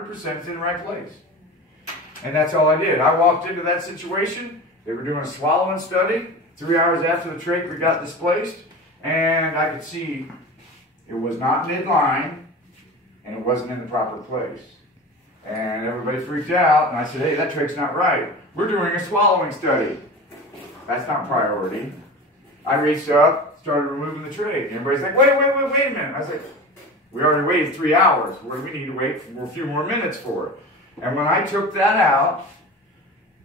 100% it's in the right place. And that's all I did. I walked into that situation. They were doing a swallowing study. 3 hours after the trach got displaced, and I could see it was not midline, and it wasn't in the proper place. And everybody freaked out, and I said, hey, that trach's not right. We're doing a swallowing study. That's not priority. I reached up, started removing the trach. Everybody's like, wait a minute. I was like, we already waited 3 hours. We need to wait for a few more minutes for it. And when I took that out,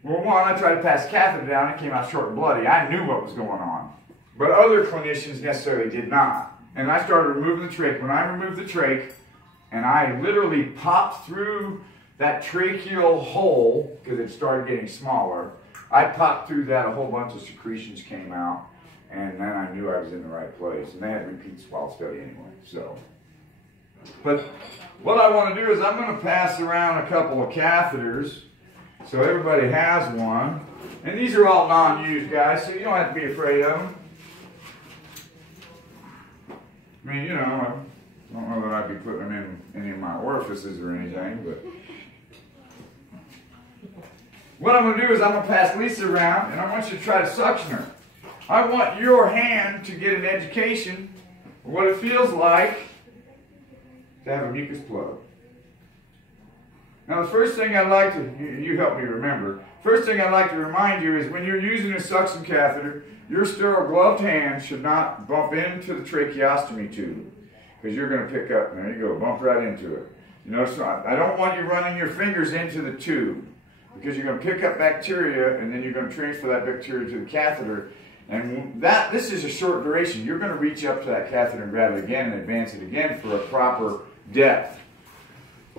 well, one, I tried to pass the catheter down. It came out short and bloody. I knew what was going on. But other clinicians necessarily did not. And I started removing the trach. When I removed the trach, and I literally popped through that tracheal hole, because it started getting smaller, I popped through that, a whole bunch of secretions came out, and then I knew I was in the right place. And they had to repeat the swallow study anyway. So, but what I want to do is I'm going to pass around a couple of catheters, so everybody has one. And these are all non-used, guys, so you don't have to be afraid of them. I mean, you know, I don't know that I'd be putting them in any of my orifices or anything, but what I'm going to do is I'm going to pass Lisa around, and I want you to try to suction her. I want your hand to get an education of what it feels like to have a mucus plug. Now, the first thing I'd like to, you help me remember, first thing I'd like to remind you is when you're using a suction catheter, your sterile gloved hand should not bump into the tracheostomy tube, because you're going to pick up, there you go, bump right into it. You notice, I don't want you running your fingers into the tube, because you're going to pick up bacteria, and then you're going to transfer that bacteria to the catheter. And this is a short duration. You're going to reach up to that catheter and grab it again and advance it again for a proper depth.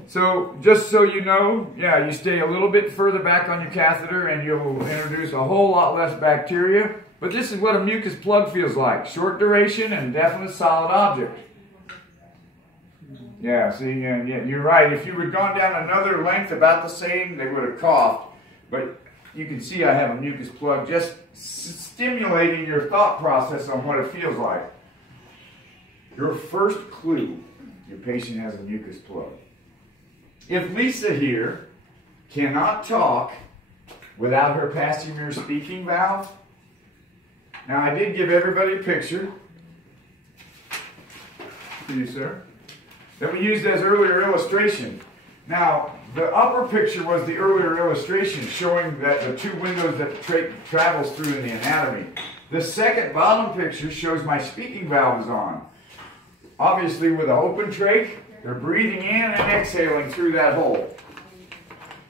So just so you know, yeah, you stay a little bit further back on your catheter and you'll introduce a whole lot less bacteria. But this is what a mucus plug feels like. Short duration and definite solid object. Yeah, see, yeah, you're right. If you had gone down another length about the same, they would have coughed. But you can see I have a mucus plug just stimulating your thought process on what it feels like. Your first clue, your patient has a mucus plug. If Lisa here cannot talk without her passing her speaking valve, now I did give everybody a picture for you, sir, that we used as earlier illustration. Now, the upper picture was the earlier illustration showing that the two windows that the trach travels through in the anatomy. The second bottom picture shows my speaking valve is on. Obviously, with an open trach, they're breathing in and exhaling through that hole.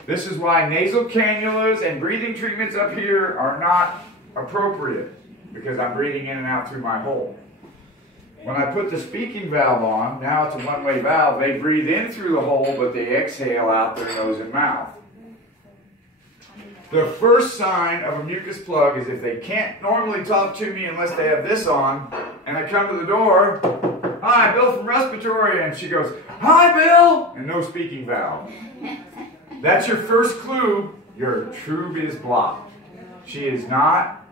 This is why nasal cannulas and breathing treatments up here are not appropriate, because I'm breathing in and out through my hole. When I put the speaking valve on, now it's a one-way valve, they breathe in through the hole, but they exhale out their nose and mouth. The first sign of a mucus plug is if they can't normally talk to me unless they have this on, and I come to the door, hi, Bill from respiratory, and she goes, hi, Bill, and no speaking valve. That's your first clue, your tube is blocked. She is not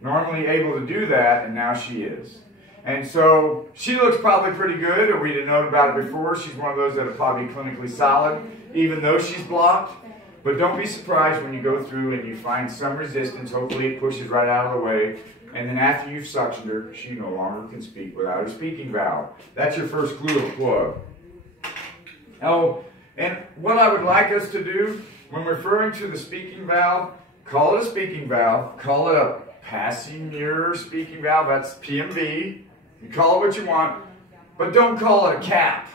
normally able to do that, and now she is. And so she looks probably pretty good, or we didn't know about it before. She's one of those that are probably clinically solid, even though she's blocked. But don't be surprised when you go through and you find some resistance. Hopefully it pushes right out of the way. And then after you've suctioned her, she no longer can speak without her speaking valve. That's your first clue of plug. Oh, and what I would like us to do when referring to the speaking valve, call it a speaking valve, call it a passing mirror speaking valve, that's PMV. You call it what you want, but don't call it a cap.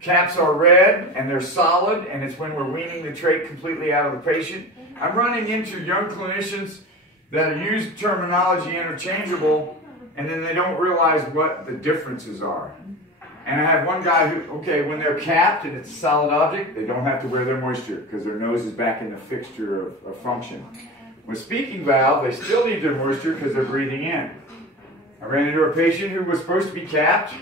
Caps are red and they're solid, and it's when we're weaning the trach completely out of the patient. I'm running into young clinicians that use terminology interchangeable, and then they don't realize what the differences are. And I have one guy who, okay, when they're capped and it's a solid object, they don't have to wear their moisture because their nose is back in the fixture of function. With speaking valve, they still need their moisture because they're breathing in. I ran into a patient who was supposed to be capped,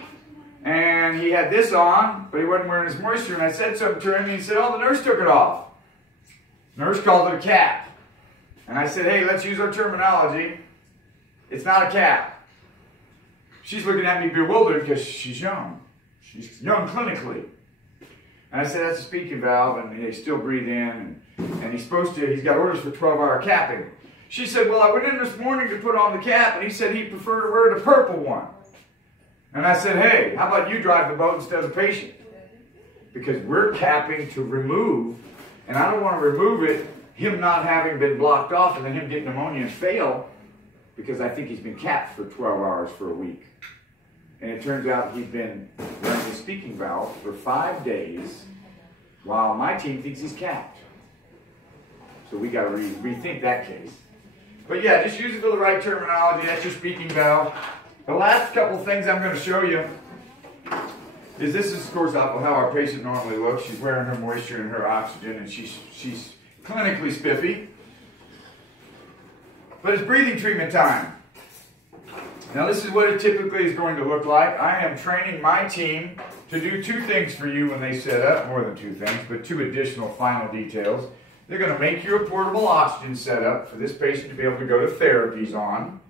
and he had this on, but he wasn't wearing his moisture, and I said something to him, and he said, oh, the nurse took it off. Nurse called it a cap. And I said, hey, let's use our terminology. It's not a cap. She's looking at me bewildered because she's young. She's young clinically. And I said, that's a speaking valve, and they still breathe in, and he's got orders for 12-hour capping. She said, well, I went in this morning to put on the cap, and he said he'd prefer to wear the purple one. And I said, hey, how about you drive the boat instead of the patient? Because we're capping to remove, and I don't want to remove it, him not having been blocked off, and then him getting pneumonia and fail, because I think he's been capped for 12 hours for a week. And it turns out he's been wearing the speaking valve for 5 days, while my team thinks he's capped. So we got to rethink that case. But yeah, just use it for the right terminology. That's your speaking valve. The last couple things I'm going to show you is this is, of course, how our patient normally looks. She's wearing her moisture and her oxygen, and she's clinically spiffy. But it's breathing treatment time. Now this is what it typically is going to look like. I am training my team to do 2 things for you when they set up, more than 2 things, but 2 additional final details. They're going to make you a portable oxygen setup for this patient to be able to go to therapies on,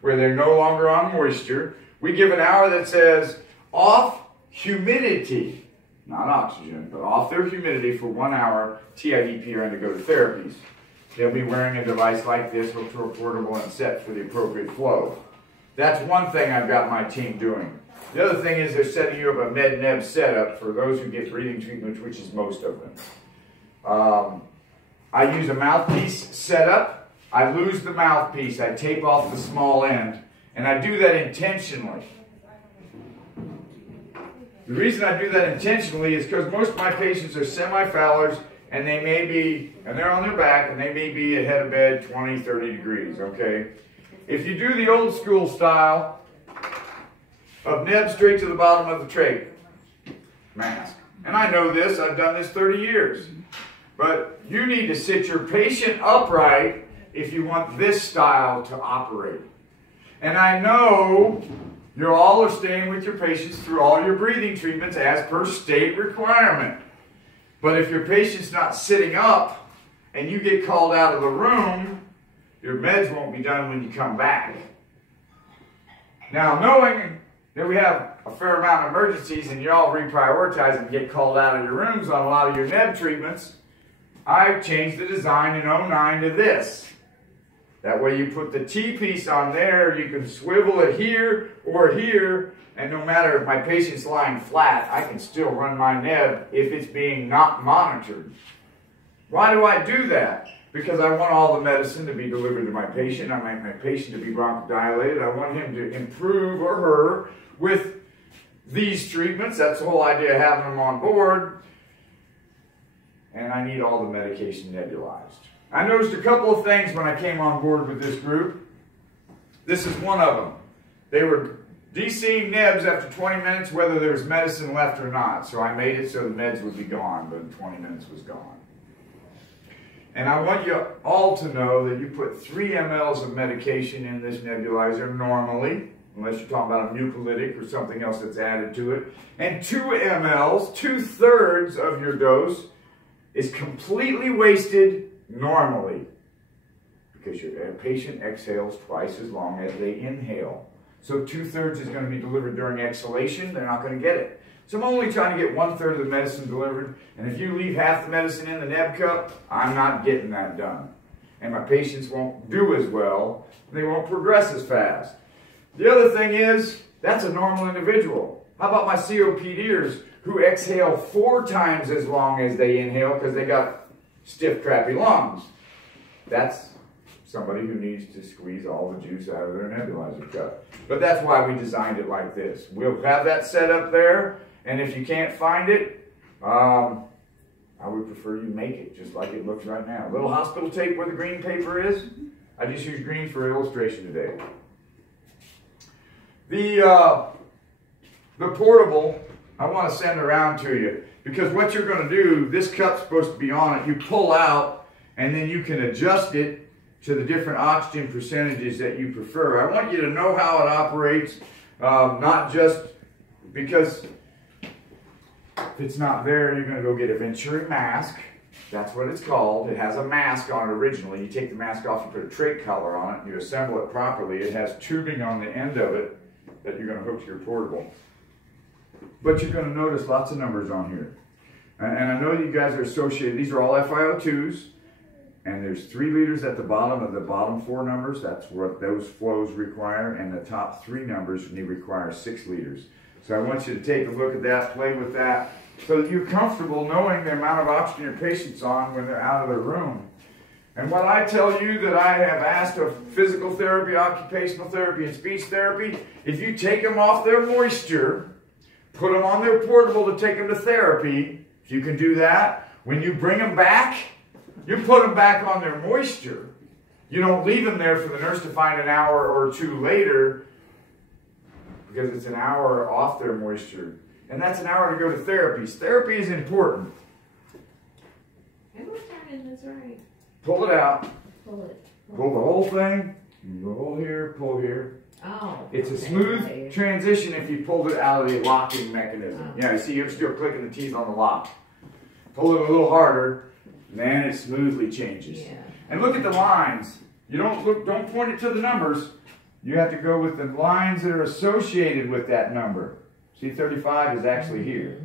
where they're no longer on moisture. We give an hour that says off humidity, not oxygen, but off their humidity for 1 hour, TID, PRN to go to therapies. They'll be wearing a device like this, ultra-portable and set for the appropriate flow. That's one thing I've got my team doing. The other thing is they're setting you up a med-neb setup for those who get breathing treatment, which is most of them. I use a mouthpiece setup. I lose the mouthpiece. I tape off the small end, and I do that intentionally. The reason I do that intentionally is because most of my patients are semi-Fowlers, and they may be, and they're on their back, and they may be ahead of bed 20, 30 degrees, okay? If you do the old school style of neb straight to the bottom of the trach, mask. And I know this, I've done this 30 years. But you need to sit your patient upright if you want this style to operate. And I know you all are staying with your patients through all your breathing treatments as per state requirement. But if your patient's not sitting up and you get called out of the room, your meds won't be done when you come back. Now, knowing that we have a fair amount of emergencies and you all reprioritize and get called out of your rooms on a lot of your neb treatments, I've changed the design in 09 to this. That way you put the T-piece on there, you can swivel it here or here, and no matter if my patient's lying flat, I can still run my neb if it's being not monitored. Why do I do that? Because I want all the medicine to be delivered to my patient. I want my patient to be bronchodilated. I want him to improve, or her, with these treatments. That's the whole idea of having them on board. And I need all the medication nebulized. I noticed a couple of things when I came on board with this group. This is one of them. They were DCing nebs after 20 minutes, whether there was medicine left or not. So I made it so the meds would be gone, but in 20 minutes was gone. And I want you all to know that you put 3 mLs of medication in this nebulizer normally, unless you're talking about a mucolytic or something else that's added to it. And 2 mLs, 2/3 of your dose, is completely wasted normally, because your patient exhales twice as long as they inhale. So 2/3 is going to be delivered during exhalation. They're not going to get it. So I'm only trying to get 1/3 of the medicine delivered, and if you leave half the medicine in the neb cup, I'm not getting that done. And my patients won't do as well, they won't progress as fast. The other thing is, that's a normal individual. How about my COPDers who exhale 4 times as long as they inhale because they got stiff, crappy lungs? That's somebody who needs to squeeze all the juice out of their nebulizer cup. But that's why we designed it like this. We'll have that set up there, and if you can't find it, I would prefer you make it just like it looks right now. A little hospital tape where the green paper is. I just used green for illustration today. The portable, I want to send around to you, because what you're going to do, this cup's supposed to be on it. You pull out, and then you can adjust it to the different oxygen percentages that you prefer. I want you to know how it operates, not just because if it's not there, you're going to go get a Venturi mask. That's what it's called. It has a mask on it originally. You take the mask off, you put a trach collar on it, and you assemble it properly. It has tubing on the end of it that you're going to hook to your portable. But you're going to notice lots of numbers on here. And I know you guys are associated. These are all FiO2s. And there's 3 liters at the bottom of the bottom 4 numbers. That's what those flows require. And the top 3 numbers require 6 liters. So I want you to take a look at that, play with that, so that you're comfortable knowing the amount of oxygen your patient's on when they're out of their room. And what I tell you that I have asked of physical therapy, occupational therapy, and speech therapy, if you take them off their moisture, put them on their portable to take them to therapy, if you can do that, when you bring them back, you put them back on their moisture. You don't leave them there for the nurse to find an hour or 2 later, because it's an hour off their moisture. And that's an hour to go to therapy. Therapy is important. And what time is this, right? Pull it out. Pull it. Pull the whole thing. Roll here, pull here. Oh. It's a smooth transition if you pulled it out of the locking mechanism. Yeah, you see you're still clicking the teeth on the lock. Pull it a little harder, and then it smoothly changes. Yeah. And look at the lines. You don't point it to the numbers. You have to go with the lines that are associated with that number. See, 35 is actually here.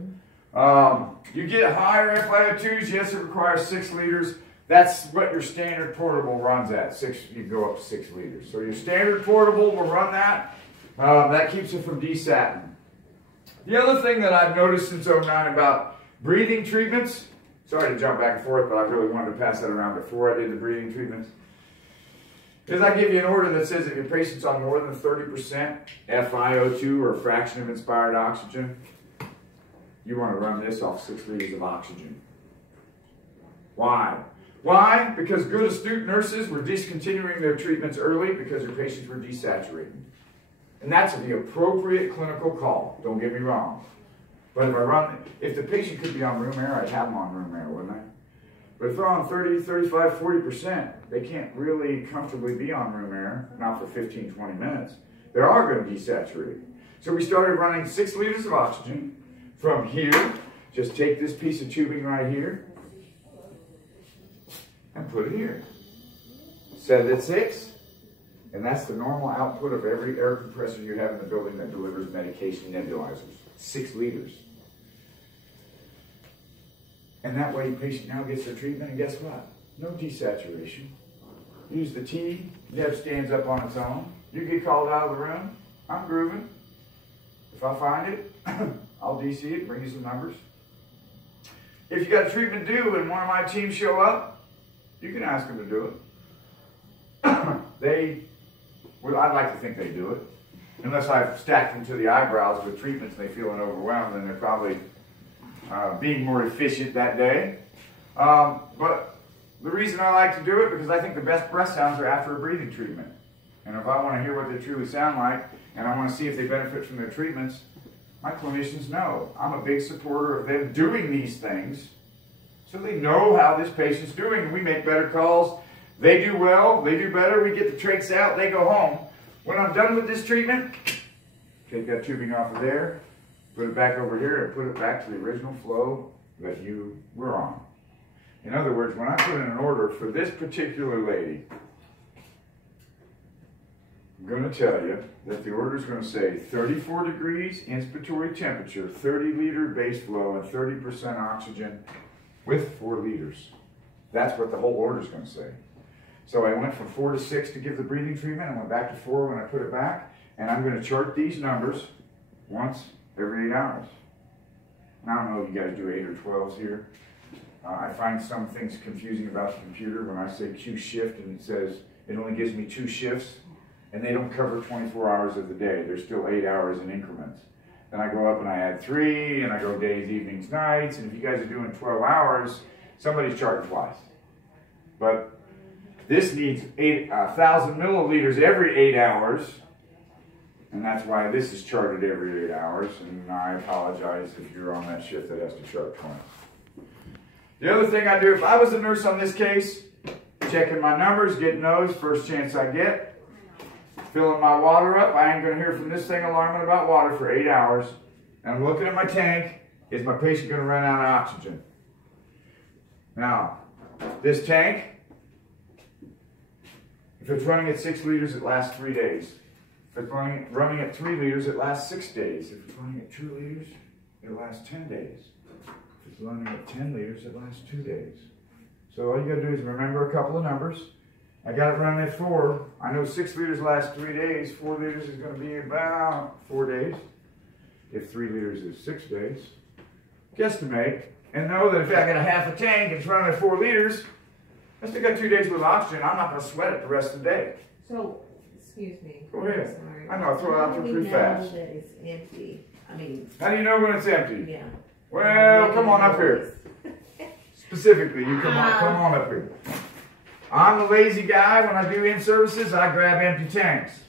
You get higher FiO2s, yes, it requires 6 liters. That's what your standard portable runs at. You go up to 6 liters. So your standard portable will run that. That keeps it from desatting. The other thing that I've noticed since '09 about breathing treatments, sorry to jump back and forth, but I really wanted to pass that around before I did the breathing treatments, is I give you an order that says if your patient's on more than 30% FiO2 or fraction of inspired oxygen, you want to run this off 6 liters of oxygen. Why? Why? Because good astute nurses were discontinuing their treatments early because their patients were desaturating. And that's the appropriate clinical call, don't get me wrong. But if the patient could be on room air, I'd have them on room air, wouldn't I? But if they're on 30, 35, 40%, they can't really comfortably be on room air, not for 15, 20 minutes. They are going to desaturate. So we started running 6 liters of oxygen from here. Just take this piece of tubing right here and put it here. Set it at 6, and that's the normal output of every air compressor you have in the building that delivers medication nebulizers. 6 liters. And that way the patient now gets their treatment, and guess what? No desaturation. Use the T, neb stands up on its own. You get called out of the room, I'm grooving. If I find it, I'll DC it, bring you some numbers. If you got a treatment due and one of my team show up, you can ask them to do it. I'd like to think they do it. Unless I've stacked them to the eyebrows with treatments and they feel overwhelmed, then they're probably being more efficient that day. But the reason I like to do it, because I think the best breath sounds are after a breathing treatment. And if I want to hear what they truly sound like, and I want to see if they benefit from their treatments, my clinicians know. I'm a big supporter of them doing these things so they know how this patient's doing, and we make better calls. They do well, they do better, we get the trachs out, they go home. When I'm done with this treatment, take that tubing off of there, put it back over here, and put it back to the original flow that you were on. In other words, when I put in an order for this particular lady, I'm going to tell you that the order is going to say 34 degrees inspiratory temperature, 30 liter base flow, and 30% oxygen with 4 liters. That's what the whole order is going to say. So I went from 4 to 6 to give the breathing treatment. I went back to 4 when I put it back. And I'm going to chart these numbers once every 8 hours. Now, I don't know if you guys do 8 or 12s here. I find some things confusing about the computer when I say Q shift and it says it only gives me 2 shifts. And they don't cover 24 hours of the day. They're still 8 hours in increments. Then I go up and I add 3, and I go days, evenings, nights. And if you guys are doing 12 hours, somebody's charting twice. But this needs 1,000 milliliters every 8 hours. And that's why this is charted every 8 hours. And I apologize if you're on that shift that has to chart twice. The other thing I do, if I was a nurse on this case, checking my numbers, getting those, first chance I get. Filling my water up. I ain't going to hear from this thing alarming about water for 8 hours. And I'm looking at my tank. Is my patient going to run out of oxygen? Now, this tank, if it's running at 6 liters, it lasts 3 days. If it's running at 3 liters, it lasts 6 days. If it's running at 2 liters, it lasts 10 days. If it's running at 10 liters the last 2 days. So all you gotta do is remember a couple of numbers. I got it running at 4. I know 6 liters last 3 days. 4 liters is gonna be about 4 days. If 3 liters is 6 days. Guesstimate, and know that if I got a half a tank and it's running at 4 liters, I still got 2 days with oxygen. I'm not gonna sweat it the rest of the day. So, excuse me. Go ahead. Sorry. I know, throw it out there pretty fast. How do we know that it's empty? I mean. How do you know when it's empty? Yeah. Well, come on up here. Specifically, you come on up here. I'm the lazy guy. When I do in-services, I grab empty tanks.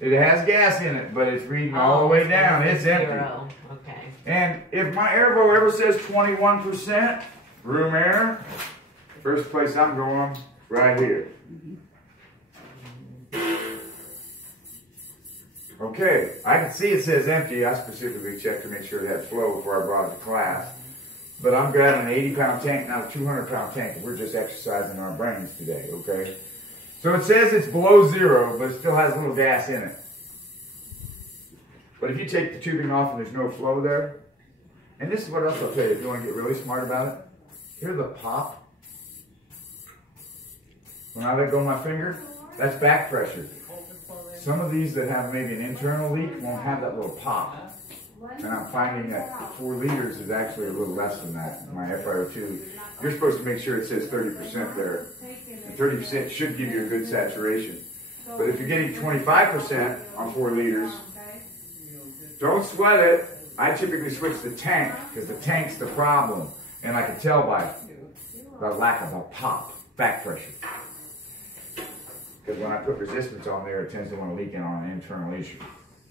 It has gas in it, but it's reading all the way down. It's empty. Okay. And if my airvo ever says 21% room air, first place I'm going, right here. Okay, I can see it says empty. I specifically checked to make sure it had flow before I brought it to class. But I'm grabbing an 80-pound tank, not a 200-pound tank. We're just exercising our brains today, okay? So it says it's below 0, but it still has a little gas in it. But if you take the tubing off and there's no flow there, and this is what else I'll tell you if you want to get really smart about it. Hear the pop? When I let go of my finger, that's back pressure. Some of these that have maybe an internal leak won't have that little pop. And I'm finding that 4 liters is actually a little less than that in my FiO2. You're supposed to make sure it says 30% there. And 30% should give you a good saturation. But if you're getting 25% on 4 liters, don't sweat it. I typically switch the tank because the tank's the problem. And I can tell by the lack of a pop, back pressure. Because when I put resistance on there, it tends to want to leak in on an internal issue.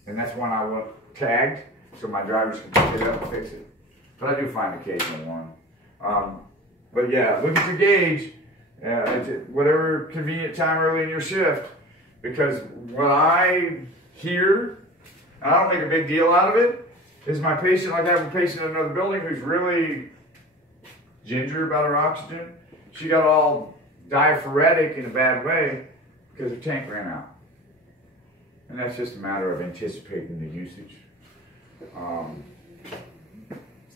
And that's one I want tagged so my drivers can pick it up and fix it. But I do find occasional one. But yeah, look at your gauge. Whatever convenient time early in your shift. Because what I hear, and I don't make a big deal out of it, is my patient, like I have a patient in another building who's really ginger about her oxygen. She got all diaphoretic in a bad way because her tank ran out. And that's just a matter of anticipating the usage. It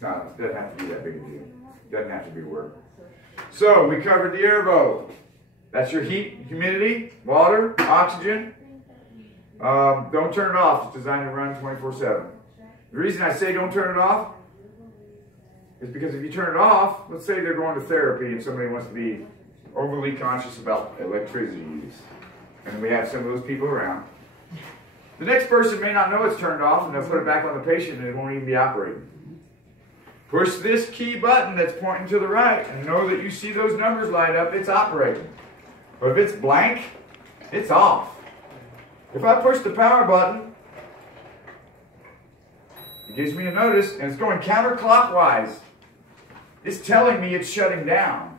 doesn't have to be that big a deal. It doesn't have to be work. So we covered the airvo. That's your heat, humidity, water, oxygen. Don't turn it off. It's designed to run 24/7. The reason I say don't turn it off is because if you turn it off, let's say they're going to therapy and somebody wants to be overly conscious about electricity use. And we have some of those people around. The next person may not know it's turned off and they'll put it back on the patient and it won't even be operating. Push this key button that's pointing to the right and know that you see those numbers light up, it's operating. But if it's blank, it's off. If I push the power button, it gives me a notice and it's going counterclockwise. It's telling me it's shutting down.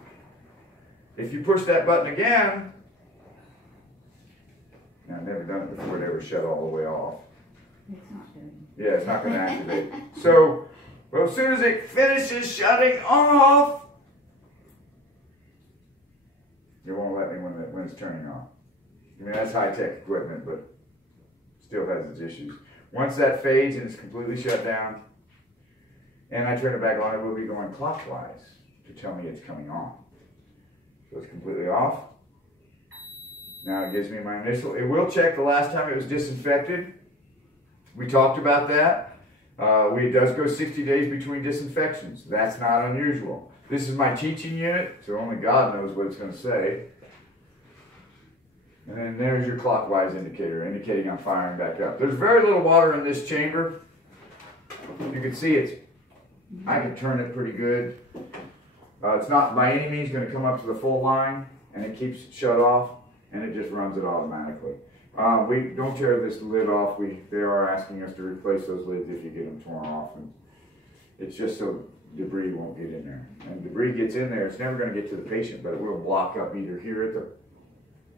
If you push that button again, now, I've never done it before, it ever shut all the way off. Yeah, it's not going to activate. So, well, as soon as it finishes shutting off, it won't let me when it's turning off. I mean, that's high-tech equipment, but still has its issues. Once that fades and it's completely shut down, and I turn it back on, it will be going clockwise to tell me it's coming on. So it's completely off. Now it gives me my initial, it will check the last time it was disinfected. We talked about that. It does go 60 days between disinfections. That's not unusual. This is my teaching unit, so only God knows what it's going to say. And then there's your clockwise indicator, indicating I'm firing back up. There's very little water in this chamber. You can see I can turn it pretty good. It's not by any means going to come up to the full line, and it keeps it shut off, and it just runs it automatically. We don't tear this lid off. They are asking us to replace those lids if you get them torn off, and it's just so debris won't get in there. And debris gets in there, it's never going to get to the patient, but it will block up either here at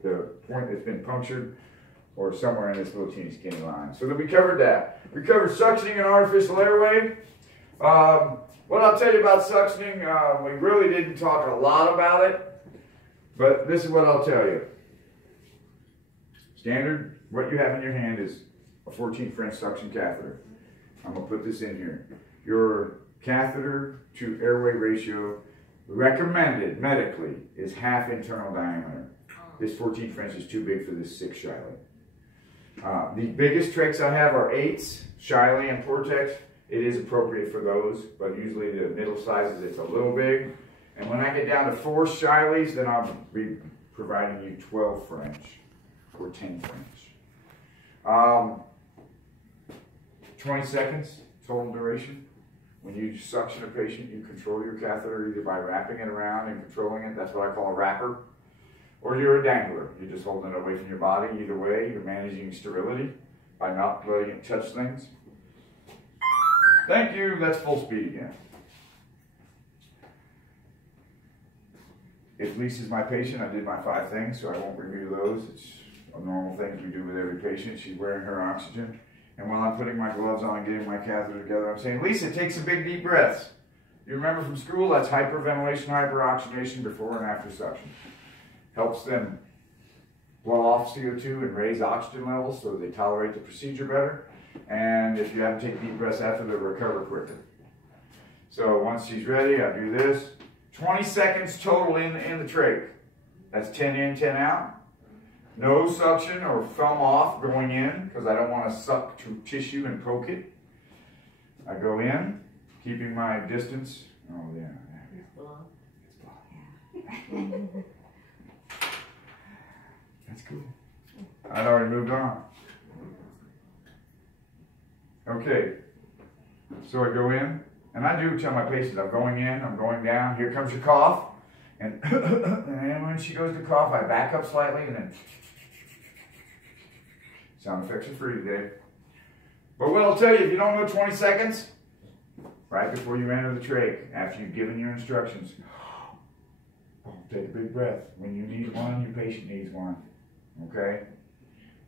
the point that's been punctured or somewhere in this little teeny skinny line. So then we covered that. We covered suctioning and artificial airway. What I'll tell you about suctioning, we really didn't talk a lot about it, but this is what I'll tell you. Standard, what you have in your hand is a 14 French suction catheter. I'm going to put this in here. Your catheter to airway ratio recommended medically is half internal diameter. This 14 French is too big for this 6 Shiley. The biggest trachs I have are 8s, Shiley and Portex. It is appropriate for those, but usually the middle sizes it's a little big. And when I get down to 4 Shileys, then I'll be providing you 12 French or 10 French. 20 seconds total duration. When you suction a patient, you control your catheter either by wrapping it around and controlling it. That's what I call a wrapper. Or you're a dangler. You're just holding it away from your body. Either way, you're managing sterility by not letting it touch things. Thank you. That's full speed again. If Lisa's my patient, I did my 5 things, so I won't review those. It's a normal thing we do with every patient. She's wearing her oxygen. And while I'm putting my gloves on and getting my catheter together, I'm saying, Lisa, take some big deep breaths. You remember from school, that's hyperventilation, hyperoxygenation before and after suction. Helps them blow off CO2 and raise oxygen levels so they tolerate the procedure better. And if you have to take deep breaths after, they'll recover quicker. So once she's ready, I do this. 20 seconds total in the trach. That's 10 in, 10 out. No suction or foam off going in because I don't want to suck to tissue and poke it. I go in, keeping my distance. Oh yeah. It's blocked. That's cool. I'd already moved on. Okay. So I go in, and I do tell my patients, I'm going in, I'm going down. Here comes your cough. And, and when she goes to cough, I back up slightly and then sound effects are free today. But what I'll tell you, if you don't know 20 seconds, right before you enter the trach, after you've given your instructions, take a big breath. When you need one, your patient needs one. Okay?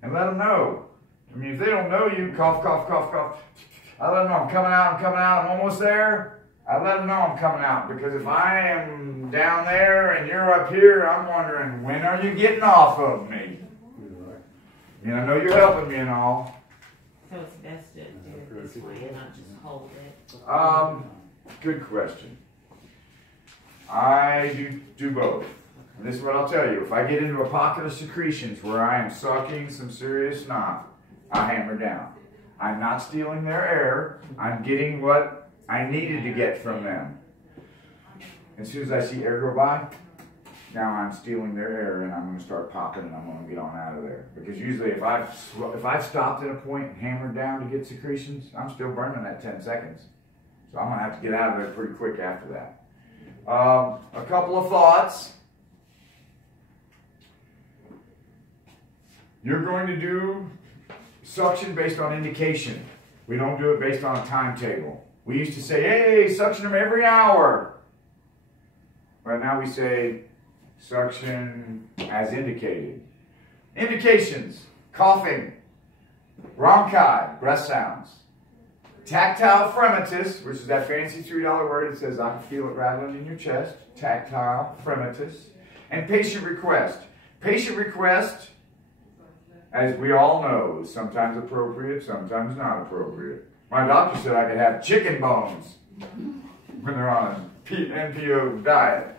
And let them know. I mean, if they don't know you, cough, cough, cough, cough. I let them know I'm coming out, I'm almost there. I let them know I'm coming out, because if I am down there and you're up here, I'm wondering, when are you getting off of me? You know, I know you're helping me and all. So it's best to do it this way and not just hold it? Good question. I do both. And this is what I'll tell you. If I get into a pocket of secretions where I am sucking some serious snot, I hammer down. I'm not stealing their air. I'm getting what I needed to get from them. As soon as I see air go by, now I'm stealing their air and I'm going to start popping and I'm going to get on out of there. Because usually if I've stopped at a point and hammered down to get secretions, I'm still burning that 10 seconds. So I'm going to have to get out of there pretty quick after that. A couple of thoughts. You're going to do suction based on indication. We don't do it based on a timetable. We used to say, hey, suction them every hour. Right now we say suction as indicated. Indications: coughing, bronchi, breath sounds, tactile fremitus, which is that fancy $3 word that says I can feel it rattling in your chest, tactile fremitus, and patient request. Patient request, as we all know, is sometimes appropriate, sometimes not appropriate. My doctor said I could have chicken bones when they're on a NPO diet.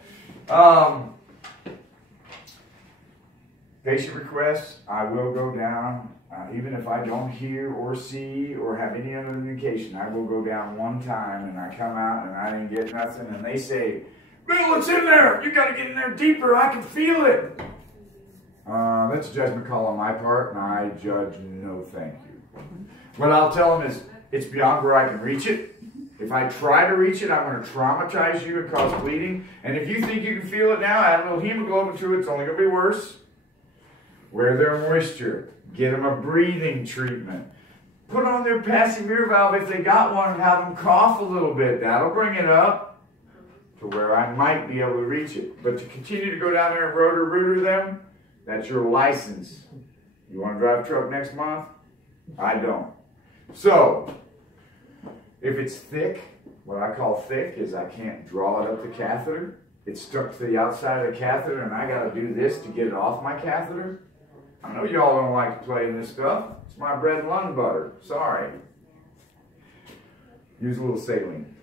Patient requests, I will go down, even if I don't hear or see or have any other indication, I will go down one time and I come out and I didn't get nothing and they say, Bill, it's in there. You got to get in there deeper. I can feel it. That's a judgment call on my part, and I judge no thank you. What I'll tell them is, it's beyond where I can reach it. If I try to reach it, I'm going to traumatize you and cause bleeding. And if you think you can feel it now, add a little hemoglobin to it, it's only going to be worse. Wear their moisture. Get them a breathing treatment. Put on their passive ear valve if they got one and have them cough a little bit. That'll bring it up to where I might be able to reach it. But to continue to go down there and rotor-rooter them, that's your license. You want to drive a truck next month? I don't. So, if it's thick, what I call thick is I can't draw it up the catheter. It's stuck to the outside of the catheter and I got to do this to get it off my catheter. I know y'all don't like to play in this stuff. It's my bread and lung butter. Sorry. Use a little saline.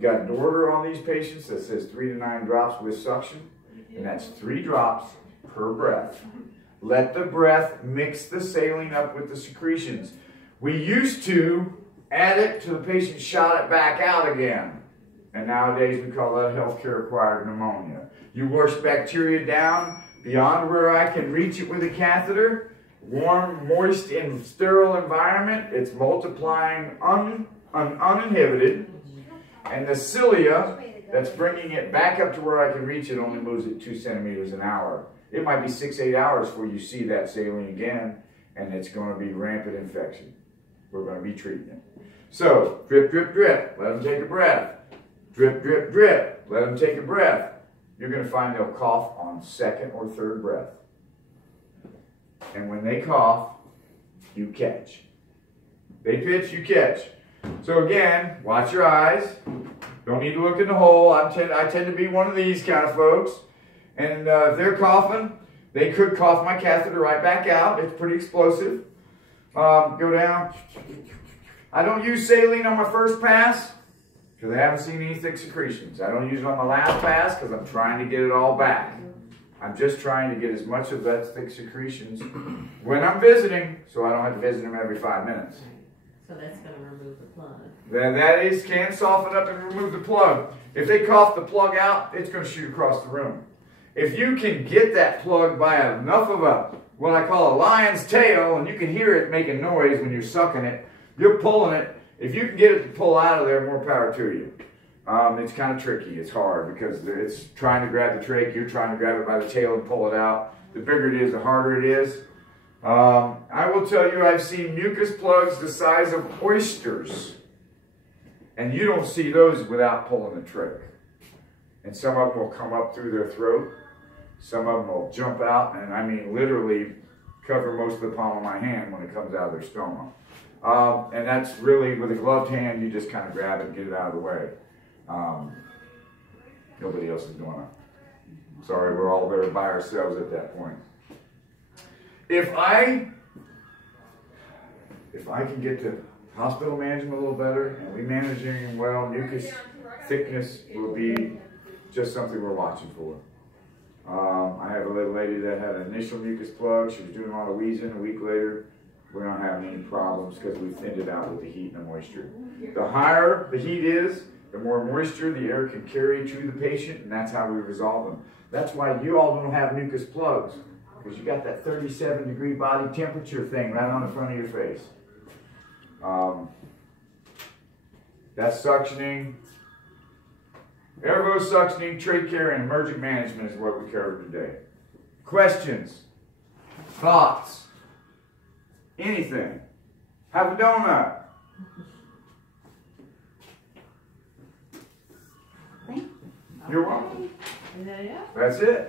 got an order on these patients that says 3 to 9 drops with suction, and that's 3 drops per breath. Let the breath mix the saline up with the secretions. We used to add it till the patient shot it back out again. And nowadays we call that healthcare acquired pneumonia. You wash bacteria down beyond where I can reach it with a catheter. Warm, moist, and sterile environment. It's multiplying uninhibited. And the cilia that's bringing it back up to where I can reach it only moves at 2 centimeters an hour. It might be 6-8 hours before you see that saline again, and it's going to be rampant infection. We're going to be treating it. So, drip, drip, drip. Let them take a breath. Drip, drip, drip. Let them take a breath. You're going to find they'll cough on 2nd or 3rd breath. And when they cough, you catch. They pitch, you catch. So again, watch your eyes. Don't need to look in the hole. I tend to be one of these kind of folks. And if they're coughing, they could cough my catheter right back out. It's pretty explosive. Go down. I don't use saline on my first pass because I haven't seen any thick secretions. I don't use it on my last pass because I'm trying to get it all back. I'm just trying to get as much of that thick secretions when I'm visiting, so I don't have to visit them every 5 minutes. So that's going to remove the plug. Then that can soften up and remove the plug. If they cough the plug out, it's going to shoot across the room. If you can get that plug by enough of a, what I call a lion's tail, and you can hear it making noise when you're sucking it, you're pulling it. If you can get it to pull out of there, more power to you. It's kind of tricky. It's hard because it's trying to grab the trach. You're trying to grab it by the tail and pull it out. The bigger it is, the harder it is. I will tell you, I've seen mucus plugs the size of oysters. And you don't see those without pulling the trach. And some of them will come up through their throat. Some of them will jump out, and I mean literally cover most of the palm of my hand when it comes out of their stoma. And that's really, with a gloved hand, you just kind of grab it and get it out of the way. Nobody else is doing it. Sorry, we're all there by ourselves at that point. If I can get the hospital management a little better, and we managing well, mucus thickness will be just something we're watching for. I have a little lady that had an initial mucus plug. She was doing a lot of wheezing. A week later, we're not having any problems because we thinned it out with the heat and the moisture. The higher the heat is, the more moisture the air can carry to the patient, and that's how we resolve them. That's why you all don't have mucus plugs, because you got that 37-degree body temperature thing right on the front of your face. That's suctioning. Airvo suctioning, trach care, and emergent management is what we covered today. Questions? Thoughts? Anything? Have a donut. You're welcome. Is that it? That's it.